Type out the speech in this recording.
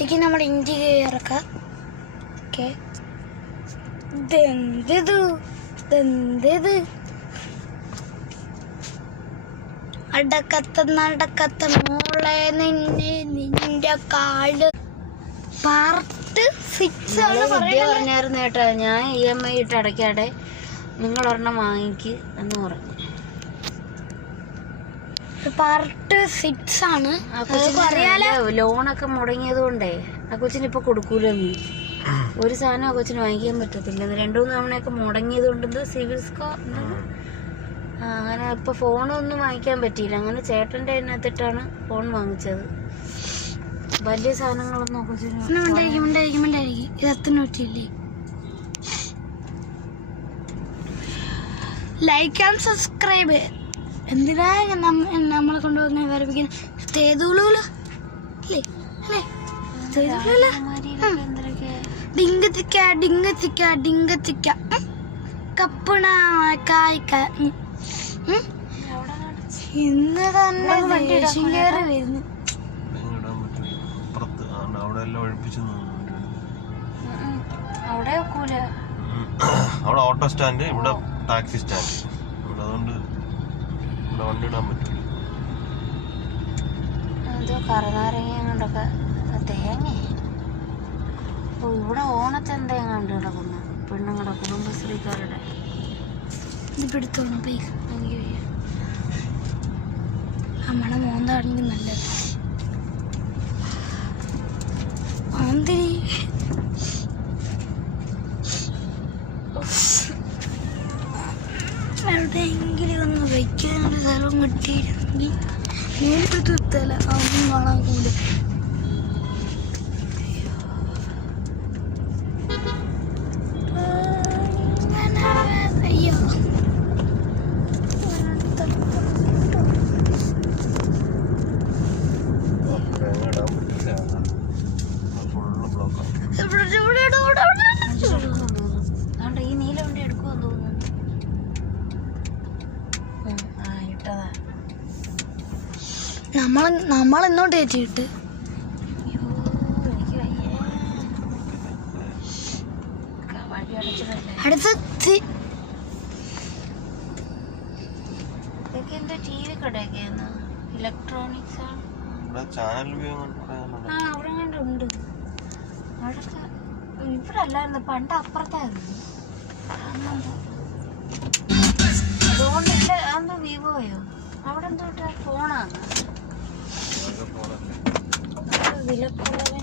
അപ്പോഴത്തേക്ക് നമ്മൾ ഇഞ്ചി ഇറക്കാം. ഓക്കെ, ഇതെന്ത് അടക്കത്ത മോളെ നിന്റെ കാല് പാർട്ട് 6 ആണ് പറഞ്ഞായിരുന്നു കേട്ടോ. ഞാൻ EMI ഇട്ട് അടയ്ക്കാടെ നിങ്ങൾ ഒരെണ്ണം വാങ്ങിക്ക് എന്ന് പറഞ്ഞു. പാർട്ട് 6 ആണ്. ലോണൊക്കെ മുടങ്ങിയത് കൊണ്ടേ ആ കൊച്ചിന് ഇപ്പൊ കൊടുക്കൂലെന്ന്. ഒരു സാധനം ആ കൊച്ചിന് വാങ്ങിക്കാൻ പറ്റത്തില്ല. 2-3 തവണയൊക്കെ മുടങ്ങിയത് കൊണ്ട് സിവിൽ സ്കോർ അങ്ങനെ ഇപ്പൊ ഫോണൊന്നും വാങ്ങിക്കാൻ പറ്റിയില്ല. അങ്ങനെ ചേട്ടൻ്റെ അതിനകത്തിട്ടാണ് ഫോൺ വാങ്ങിച്ചത്. വലിയ സാധനങ്ങളൊന്നും കൊച്ചിന് പറ്റിയില്ലേ. Like and subscribe. എന്തിനാ നമ്മളെ കൊണ്ടുപോകുന്ന വരപ്പിക്കുന്ന ഡിങ്കത്തിക്ക കപ്പണ കായ്ക്ക. ഇന്ന് തന്നെ ദേഷ്യം കയറി വരുന്നു. അവിടെ ഓട്ടോ സ്റ്റാൻഡ്, ഇവിടെ ടാക്സി സ്റ്റാൻഡ്. അതുകൊണ്ട് ഇവിടെ വണ്ടി ഇടാൻ പറ്റില്ല. കറുനാരങ്ങ തേങ്ങ ഇവിടെ ഓണച്ചന്ത കണ്ടു കിടക്കുന്നു. പെണ്ണുങ്ങളുടെ കുടുംബശ്രീക്കാരുടെ ഇതെടുത്തോണം. നമ്മളെ മോന്താണെങ്കിൽ നല്ലത്. എവിടെയെങ്കിലും ഒന്ന് വയ്ക്കാനൊരു സ്ഥലം കിട്ടിയിരുന്നെങ്കിൽ നേരിട്ട് തല ഒന്നും കാണാൻ കൂടെ. അയ്യോ, ഈ നീല വണ്ടി എടുക്കുമെന്ന് തോന്നുന്നു. നമ്മളെന്നോട്ട് കയറ്റിയിട്ട് അടുത്ത് എന്താ TV കടയൊക്കെയാന്ന്. ഇലക്ട്രോണിക്സ് ആണ്. അവിടെ കണ്ടുണ്ട്. അവിടൊക്കെ ഇവിടെ അല്ലായിരുന്നു, പണ്ട് അപ്പുറത്തായിരുന്നു. അതുകൊണ്ടില്ല. അന്ന് വിവോയോ അവിടെ എന്തോട്ടാ ഫോണാണ് വിലക്കുറവ്.